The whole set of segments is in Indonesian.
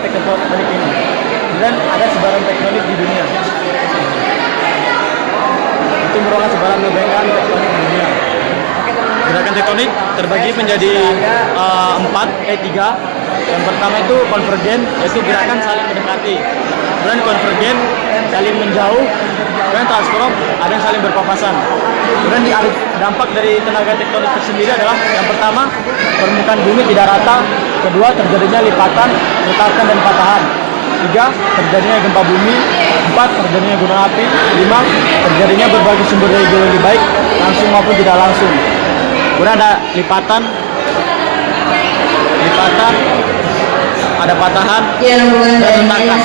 tenaga tektonik ini. Dan ada sebaran tektonik di dunia. Itu merupakan sebaran lebengan tektonik di dunia. Gerakan tektonik terbagi menjadi tiga. Yang pertama itu konvergen, yaitu gerakan saling mendekati. Kemudian konvergen saling menjauh. Kemudian transform ada yang saling berpapasan. Kemudian dampak dari tenaga tektonik tersendiri adalah yang pertama, permukaan bumi tidak rata. Kedua, terjadinya lipatan, retakan dan patahan. Tiga, terjadinya gempa bumi. Empat, terjadinya gunung api. Lima, terjadinya berbagai sumber daya geologi baik langsung maupun tidak langsung. Kemudian ada lipatan, ada patahan dan retakan.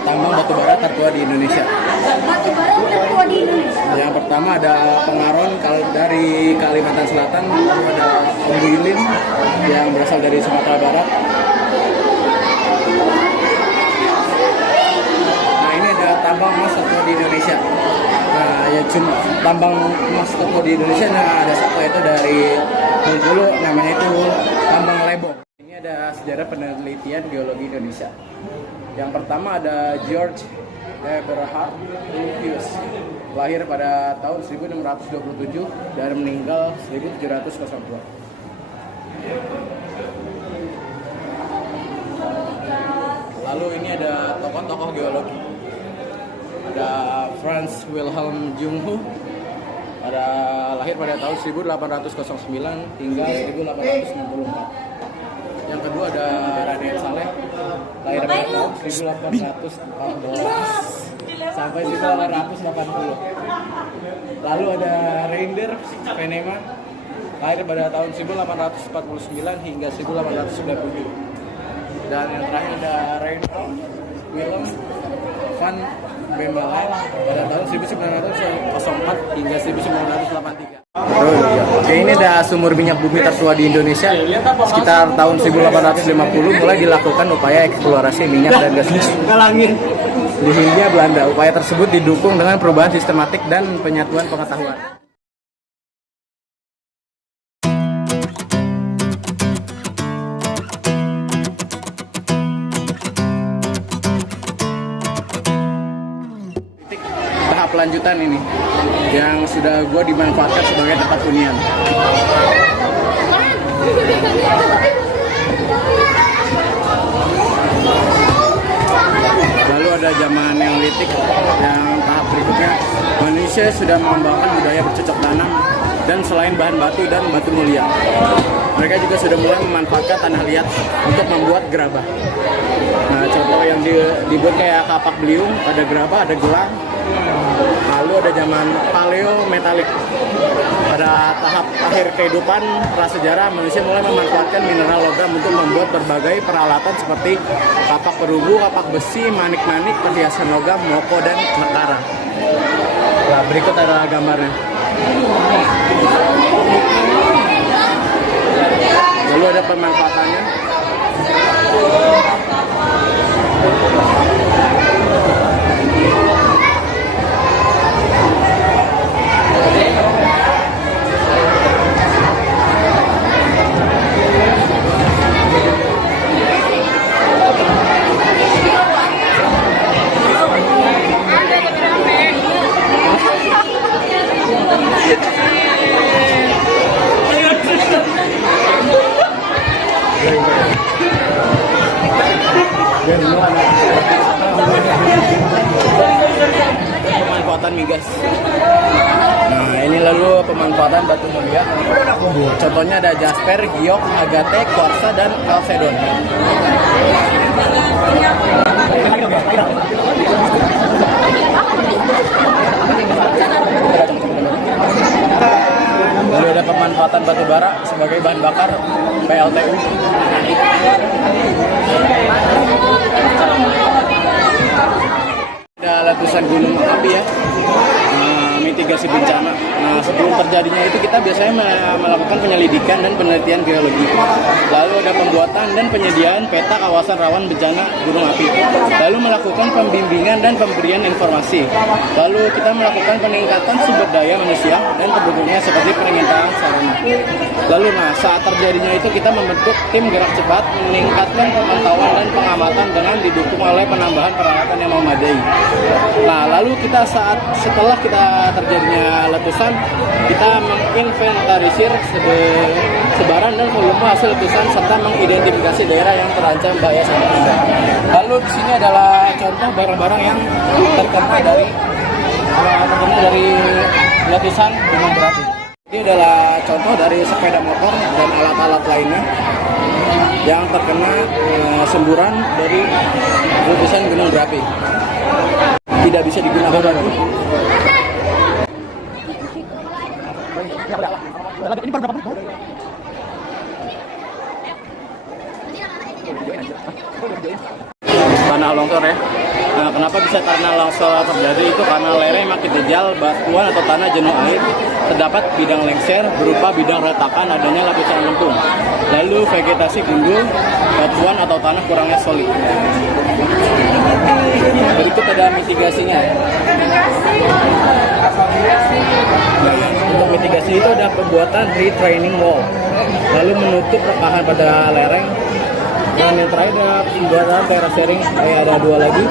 Tambang batu bara tertua di Indonesia. Yang pertama ada Pengaron dari Kalimantan Selatan, lalu ada Umbilin yang berasal dari Sumatera Barat. Nah, ini ada tambang emas tertua di Indonesia. Nah, ya cuma tambang emas tertua di Indonesia, nah ada satu yaitu dari Bengkulu, namanya itu tambang Lebong. Ini ada sejarah penelitian geologi Indonesia. Yang pertama ada George Eberhard Rupius, lahir pada tahun 1627 dan meninggal 1702. Lalu ini ada tokoh-tokoh geologi. Ada Franz Wilhelm Junghus, lahir pada tahun 1809 hingga 1864. Yang kedua ada Raden Saleh, lahir pada tahun 1814 sampai 1880. Lalu ada Reinder Venema, lahir pada tahun 1849 hingga 1897. Dan yang terakhir ada Reinhold Willem van Bemmelen pada tahun 1904 hingga 1983. Oke, ini ada sumur minyak bumi tertua di Indonesia. Sekitar tahun 1850 mulai dilakukan upaya eksplorasi minyak dan gas di Hindia Belanda. Upaya tersebut didukung dengan perubahan sistematik dan penyatuan pengetahuan. Tahap lanjutan ini yang sudah gue dimanfaatkan sebagai tempat hunian. Lalu ada zaman Neolitik yang tahap berikutnya. Manusia sudah mengembangkan budaya bercocok tanam dan selain bahan batu dan batu mulia. Mereka juga sudah mulai memanfaatkan tanah liat untuk membuat gerabah. Nah, contoh yang dibuat kayak kapak beliung, ada gerabah, ada gelang. Lalu ada zaman paleo metalik. Pada tahap akhir kehidupan prasejarah, manusia mulai memanfaatkan mineral logam untuk membuat berbagai peralatan seperti kapak perubu, kapak besi, manik-manik, perhiasan logam, moko, dan nekara. Nah, berikut adalah gambarnya. Lalu ada pemanfaatannya. Pemanfaatan migas. Nah, ini lalu pemanfaatan batu mulia. Contohnya ada jasper, giok, agate, kuarsa, dan kalsedon. Lalu ada pemanfaatan batu bara sebagai bahan bakar PLTU. Ada letusan gunung api ya, mitigasi bencana. Nah, sebelum terjadinya itu kita biasanya melakukan penyelidikan dan penelitian geologi. Lalu ada pembuatan dan penyediaan peta kawasan rawan bencana gunung api. Lalu melakukan pembimbingan dan pemberian informasi. Lalu kita melakukan peningkatan sumber daya manusia dan pendukungnya seperti permintaan sarana. Lalu saat terjadinya itu kita membentuk tim gerak cepat, meningkatkan pemantauan dan pengamatan dengan didukung oleh penambahan peralatan yang memadai. Nah, lalu kita setelah kita terjadinya letusan, kita menginventarisir sebaran dan volume hasil letusan serta mengidentifikasi daerah yang terancam bahaya sangat rendah. Lalu di sini adalah contoh barang-barang yang terkena dari letusan gunung berapi. Ini adalah contoh dari sepeda motor dan alat-alat lainnya yang terkena semburan dari letusan gunung berapi. Tidak bisa digunakan lagi. Ini berapa menit? Tanah longsor ya. Nah, kenapa bisa tanah longsor terjadi itu karena lereng makin terjal, batuan atau tanah jenuh air, terdapat bidang lengser berupa bidang retakan adanya lapisan lempung. Lalu vegetasi gundul, batuan atau tanah kurangnya solid. Berikut ada mitigasinya. Untuk mitigasi itu ada pembuatan retraining wall, lalu menutup rekahan pada lereng. Dan yang terakhir ada pembuatan terasering, ada dua lagi.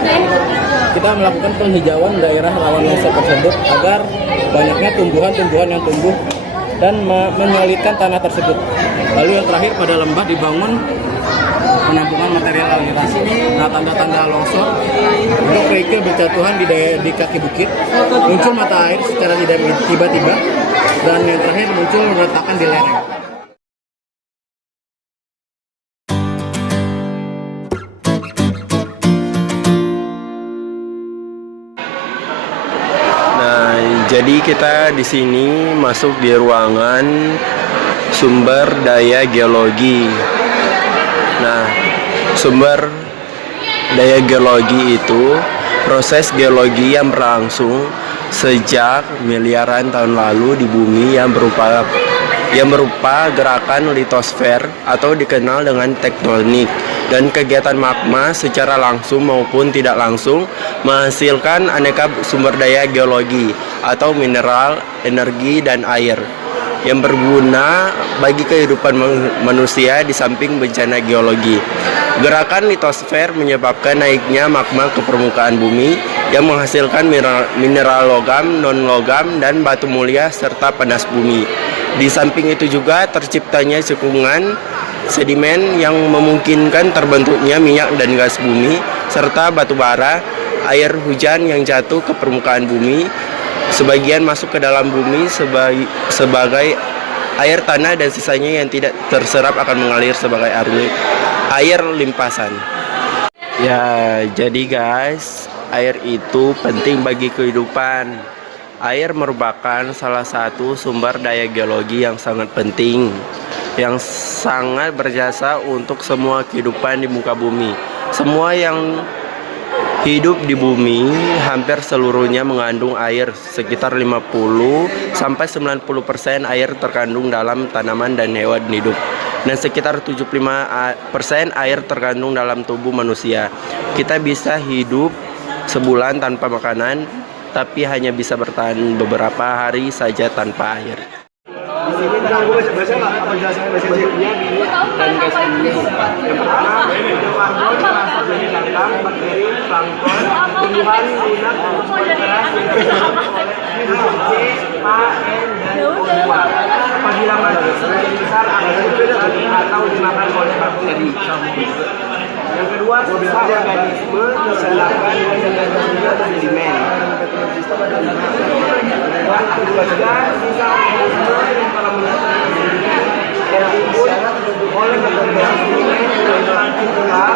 Kita melakukan penghijauan daerah rawan longsor tersebut agar banyaknya tumbuhan-tumbuhan yang tumbuh dan menyolidkan tanah tersebut. Lalu yang terakhir pada lembah dibangun penampungan material aliran. Nah, tanda-tanda longsor untuk kerikil berjatuhan di kaki bukit, muncul mata air secara tidak tiba-tiba, dan yang terakhir muncul retakan di lereng. Nah, jadi kita di sini masuk di ruangan sumber daya geologi. Nah, sumber daya geologi itu proses geologi yang berlangsung sejak miliaran tahun lalu di bumi yang berupa gerakan litosfer atau dikenal dengan tektonik, dan kegiatan magma secara langsung maupun tidak langsung menghasilkan aneka sumber daya geologi atau mineral, energi, dan air yang berguna bagi kehidupan manusia di samping bencana geologi. Gerakan litosfer menyebabkan naiknya magma ke permukaan bumi yang menghasilkan mineral logam, non-logam, dan batu mulia serta panas bumi. Di samping itu juga terciptanya cekungan sedimen yang memungkinkan terbentuknya minyak dan gas bumi serta batu bara, air hujan yang jatuh ke permukaan bumi Sebagian masuk ke dalam bumi sebagai air tanah dan sisanya yang tidak terserap akan mengalir sebagai air limpasan. Ya, jadi guys, air itu penting bagi kehidupan. Air merupakan salah satu sumber daya geologi yang sangat penting, yang sangat berjasa untuk semua kehidupan di muka bumi. Semua yang hidup di bumi hampir seluruhnya mengandung air, sekitar 50-90% air terkandung dalam tanaman dan hewan hidup, dan sekitar 75% air terkandung dalam tubuh manusia. Kita bisa hidup sebulan tanpa makanan, tapi hanya bisa bertahan beberapa hari saja tanpa air. Di sini tentang gue baca nggak? Apa jelasannya bahasa Inggrisnya gini dan guys ini. Yang pertama, karbon terasap dari datang, bakteri, plankton, tumbuhan, lunak, dan keras yang terjadi oleh C, A, N, dan O2. Apabila mati sebagian besar akan terjadi atau dimakan oleh bakteri. Yang kedua, sisa organisme disediakan dengan juga sedimen. Dan ketiga, sisa organisme yang telah tertimbun oleh organisme yang telah tinggal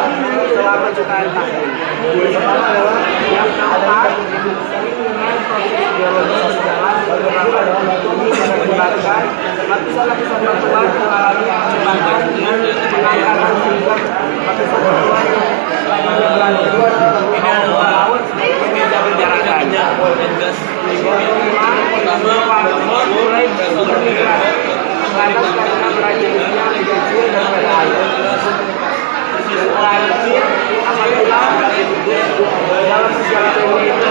selama jutaan tahun. Yang keempat, dengan proses biologi berjalan beberapa ini menggunakan lapisan-lapisan batuan mengalami perkembangan dengan pengangkatan sehingga lapisan batuan yang berlanjut laut meja penjarakan. Mulai bermigrasi lantas karena berajangnya lebih kecil daripada air. Terakhir, apabila dalam sejarah bumi itu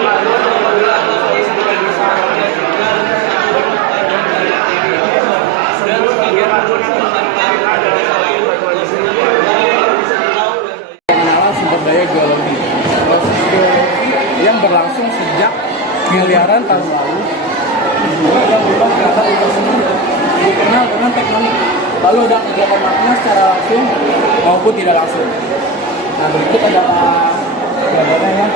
Pengenalan sumber daya geologi. Proses geologi yang berlangsung sejak miliaran tahun lalu dan berubah kelihatan tersebut dikenal dengan tektonik. Lalu ada kegiatan magma secara langsung maupun tidak langsung. Nah, berikut adalah gambarnya ya.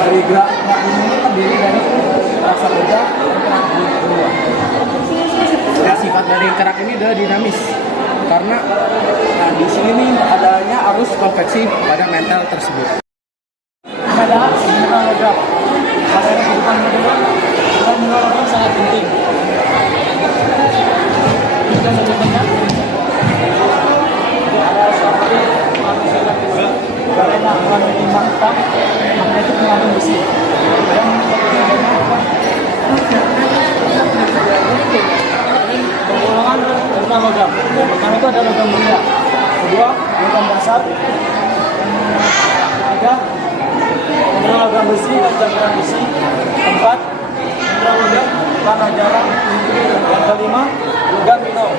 Dari gerak magma ini terdiri dari rasa beda dan kerak kedua. Ya, sifat dari kerak ini adalah dinamis karena di sini nih adanya arus konveksi pada mantel tersebut. Ini adalah mineral logam. Pada kehidupan modern, mineral logam sangat penting. Kita contohnya ada seperti galena mengandung timbang hitam, magnetik mengandung besi. Dan penggolongan mineral logam. Yang pertama itu ada logam mulia, kedua logam dasar, ketiga mineral logam besi dan campuran besi, keempat mineral logam tanah jarang, yang kelima logam minor.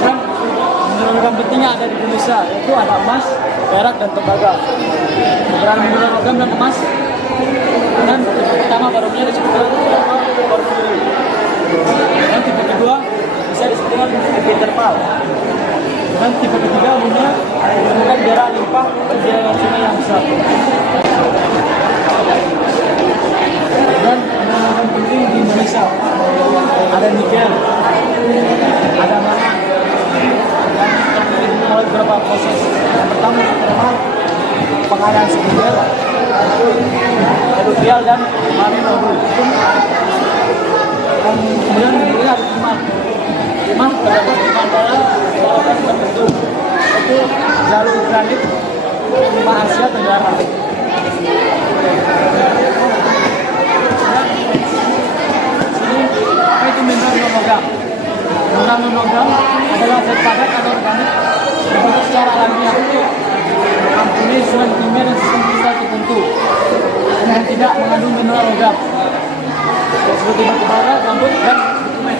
Dan mineral logam pentingnya ada di Indonesia, yaitu ada emas, perak, dan tembaga. Beberapa mineral logam dan emas, dan tipe pertama barangnya disebut porfiri. Dan tipe kedua bisa disebut dengan tipe interval. Dan tipe ketiga umumnya menemukan daerah limpah dan daerah sungai yang besar. Dan mineral penting di Indonesia ada nikel, ada mana, dan terjadi melalui beberapa proses. Yang pertama pengadaan sekunder, industrial, dan marine oil. Dan kemudian ada timah terdapat di antara saluran tertentu, yaitu jalur granit timah Asia Tenggara. Sini apa itu mineral non-logam? Mineral non-logam adalah zat padat atau organik dibentuk secara alamiah, mengampuni susunan kimia dan sistem kristal tertentu yang tidak mengandung mineral logam, seperti batu bara, gambut, dan bitumen.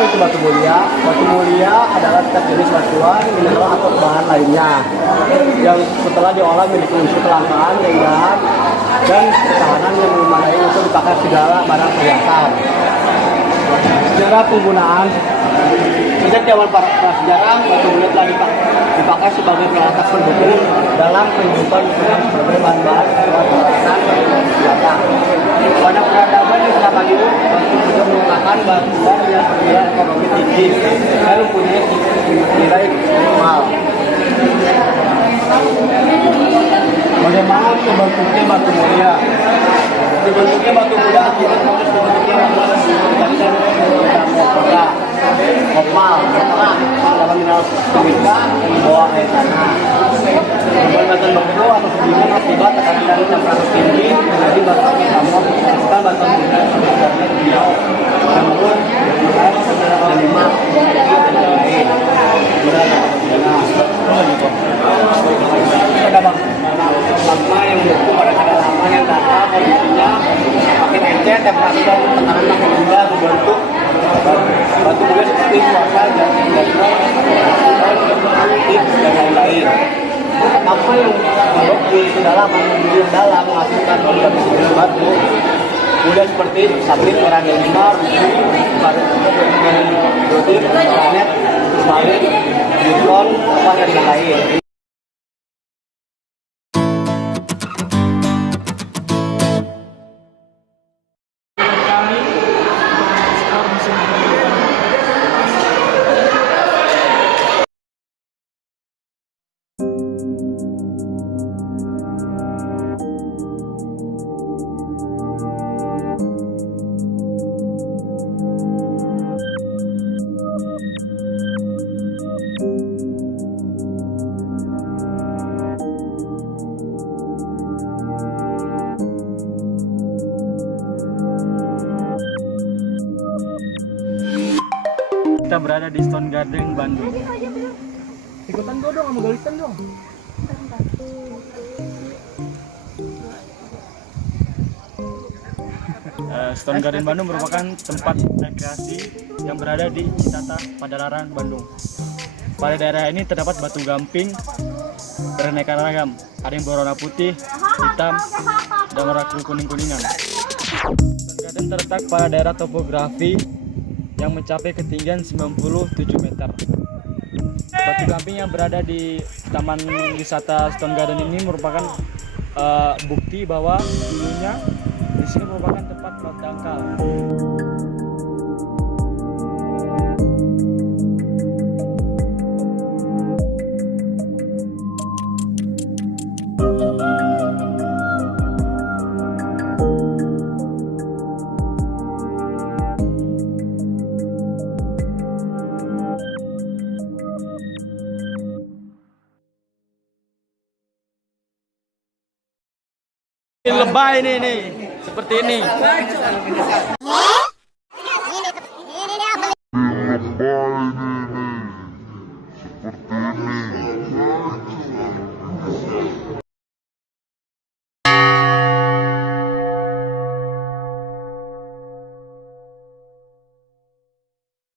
apa itu batu mulia? Batu mulia adalah setiap jenis batuan, mineral atau bahan lainnya yang setelah diolah memiliki unsur kelangkaan, keindahan, dan ketahanan yang memadai untuk dipakai segala barang perhiasan. Sejarah penggunaan Sejak zaman prasejarah, batu mulia telah dipakai sebagai peralatan pendukung dalam kehidupan sebagai bahan-bahan peralatan senjata. Pada peradaban di Selatan itu, batu mulia merupakan batuan yang bernilai ekonomi tinggi dan mempunyai nilai mahal. Bagaimana terbentuknya batu mulia? Terbentuknya batu mulia akibat proses terbentuknya lava opal, perak, dalam mineral silika yang dibawa air tanah. Pembuatan batu atau sedimen akibat tekanan dari temperaturi tinggi menjadi batu metamorf menyebabkan batu mulia sebenarnya hijau, namun dan lemak ada magma yang mendukung pada kedalaman yang datar, kondisinya makin encer, temperatur tekanan makin rendah membentuk batu mulia seperti kuarsa, jasper, dan lain-lain. Magma yang masuk di kedalaman yang dalam menghasilkan batu mulia seperti sapit, merah delima, rubi, granit, turmalin, zircon, dan lain-lain. Kita berada di Stone Garden, Bandung. Ikutan gua dong, sama Galitan dong. Stone Garden Bandung merupakan tempat rekreasi yang berada di Citata, Padalarang, Bandung. Pada daerah ini terdapat batu gamping beraneka ragam. Ada yang berwarna putih, hitam, dan warna kuning-kuningan. Stone Garden terletak pada daerah topografi yang mencapai ketinggian 97 meter. Batu gamping yang berada di Taman Wisata Stone Garden ini merupakan bukti bahwa dulunya di sini merupakan tempat laut dangkal. Lebay nih, seperti ini.